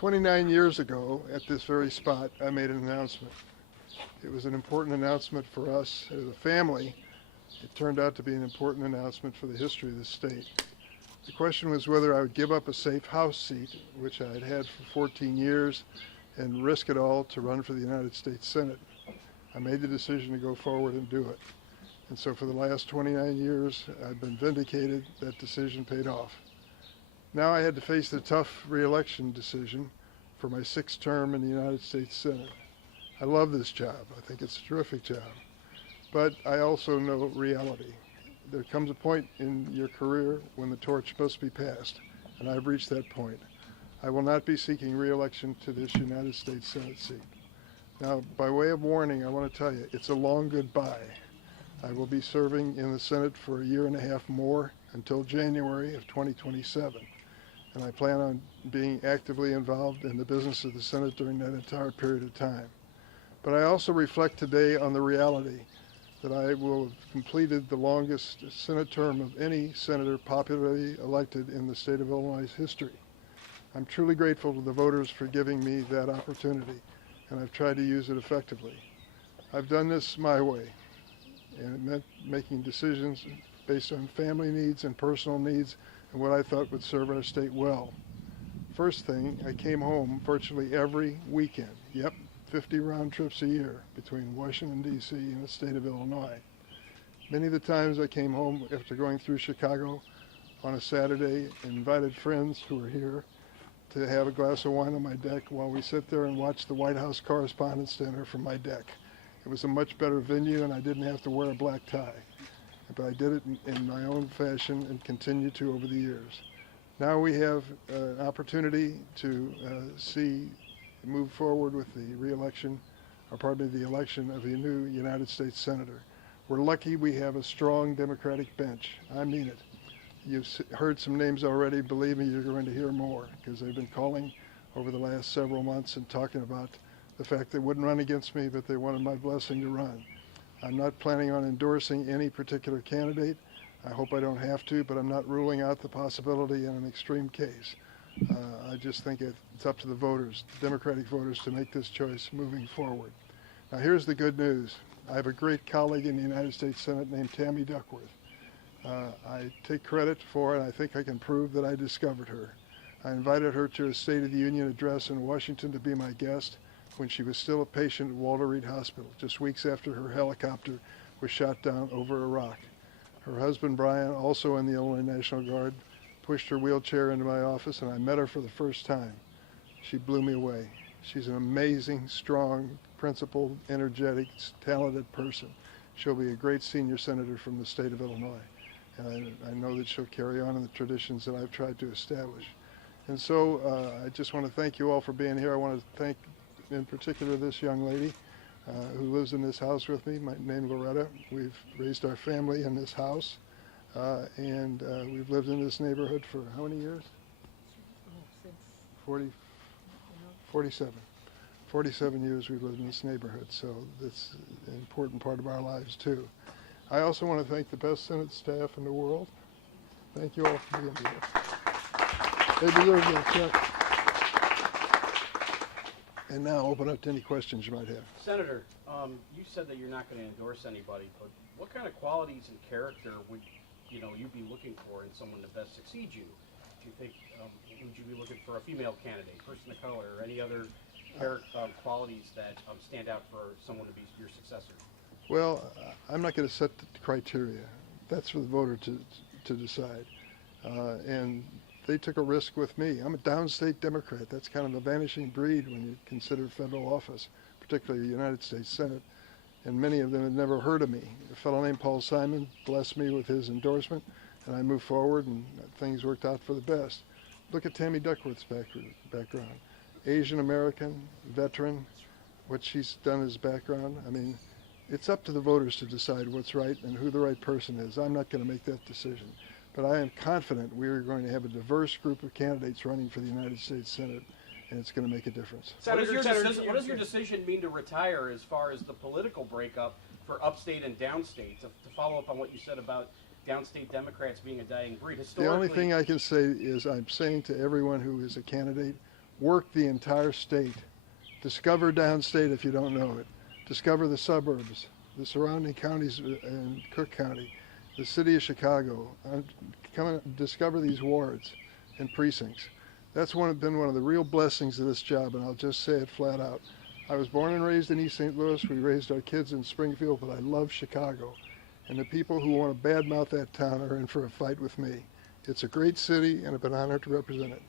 29 years ago, at this very spot, I made an announcement. It was an important announcement for us as a family. It turned out to be an important announcement for the history of the state. The question was whether I would give up a safe House seat, which I had had for 14 years, and risk it all to run for the United States Senate. I made the decision to go forward and do it. And so for the last 29 years, I've been vindicated. That decision paid off. Now I had to face the tough re-election decision for my 6th term in the United States Senate. I love this job. I think it's a terrific job. But I also know reality. There comes a point in your career when the torch must be passed, and I've reached that point. I will not be seeking re-election to this United States Senate seat. Now, by way of warning, I want to tell you, it's a long goodbye. I will be serving in the Senate for 1.5 years more until January of 2027, and I plan on being actively involved in the business of the Senate during that entire period of time. But I also reflect today on the reality that I will have completed the longest Senate term of any senator popularly elected in the state of Illinois' history. I'm truly grateful to the voters for giving me that opportunity, and I've tried to use it effectively. I've done this my way, and it meant making decisions based on family needs and personal needs and what I thought would serve our state well. First thing, I came home virtually every weekend. Yep, 50 round trips a year between Washington, D.C. and the state of Illinois. Many of the times I came home after going through Chicago on a Saturday and invited friends who were here to have a glass of wine on my deck while we sit there and watch the White House Correspondents' Dinner from my deck. It was a much better venue, and I didn't have to wear a black tie. But I did it in my own fashion and continue to over the years. Now we have an opportunity to move forward with the re-election, or pardon me, the election of a new United States Senator. We're lucky we have a strong Democratic bench. I mean it. You've heard some names already. Believe me, you're going to hear more, because they've been calling over the last several months and talking about the fact they wouldn't run against me, but they wanted my blessing to run. I'm not planning on endorsing any particular candidate. I hope I don't have to, but I'm not ruling out the possibility in an extreme case. I just think it's up to the voters, Democratic voters, to make this choice moving forward. Now here's the good news. I have a great colleague in the United States Senate named Tammy Duckworth. I take credit for it. I think I can prove that I discovered her. I invited her to a State of the Union address in Washington to be my guest when she was still a patient at Walter Reed Hospital, just weeks after her helicopter was shot down over Iraq. Her husband, Brian, also in the Illinois National Guard, pushed her wheelchair into my office, and I met her for the first time. She blew me away. She's an amazing, strong, principled, energetic, talented person. She'll be a great senior senator from the state of Illinois, and I know that she'll carry on in the traditions that I've tried to establish. And so I just want to thank you all for being here. I want to thank, in particular, this young lady who lives in this house with me. My name is Loretta. We've raised our family in this house, and we've lived in this neighborhood for how many years? 47. 47 years we've lived in this neighborhood, so that's an important part of our lives too. I also want to thank the best Senate staff in the world. Thank you all for being here. They deserve their check. And now open up to any questions you might have. Senator, you said that you're not going to endorse anybody, but what kind of qualities and character would you be looking for in someone to best succeed you? Do you think would you be looking for a female candidate, person of color, or any other qualities that stand out for someone to be your successor? Well, I'm not going to set the criteria. That's for the voter to decide. And they took a risk with me. I'm a downstate Democrat. That's kind of a vanishing breed when you consider federal office, particularly the United States Senate. And many of them had never heard of me. A fellow named Paul Simon blessed me with his endorsement, and I moved forward, and things worked out for the best. Look at Tammy Duckworth's background. Asian American, veteran, what she's done as background. I mean, it's up to the voters to decide what's right and who the right person is. I'm not going to make that decision. But I am confident we are going to have a diverse group of candidates running for the United States Senate, and it's going to make a difference. What does your decision mean to retire as far as the political breakup for upstate and downstate? To follow up on what you said about downstate Democrats being a dying breed. The only thing I can say is I'm saying to everyone who is a candidate, work the entire state. Discover downstate if you don't know it. Discover the suburbs, the surrounding counties in Cook County, the city of Chicago. Come and discover these wards and precincts. That's been one of the real blessings of this job, and I'll just say it flat out. I was born and raised in East St. Louis. We raised our kids in Springfield, but I love Chicago. And the people who want to badmouth that town are in for a fight with me. It's a great city, and I've been honored to represent it.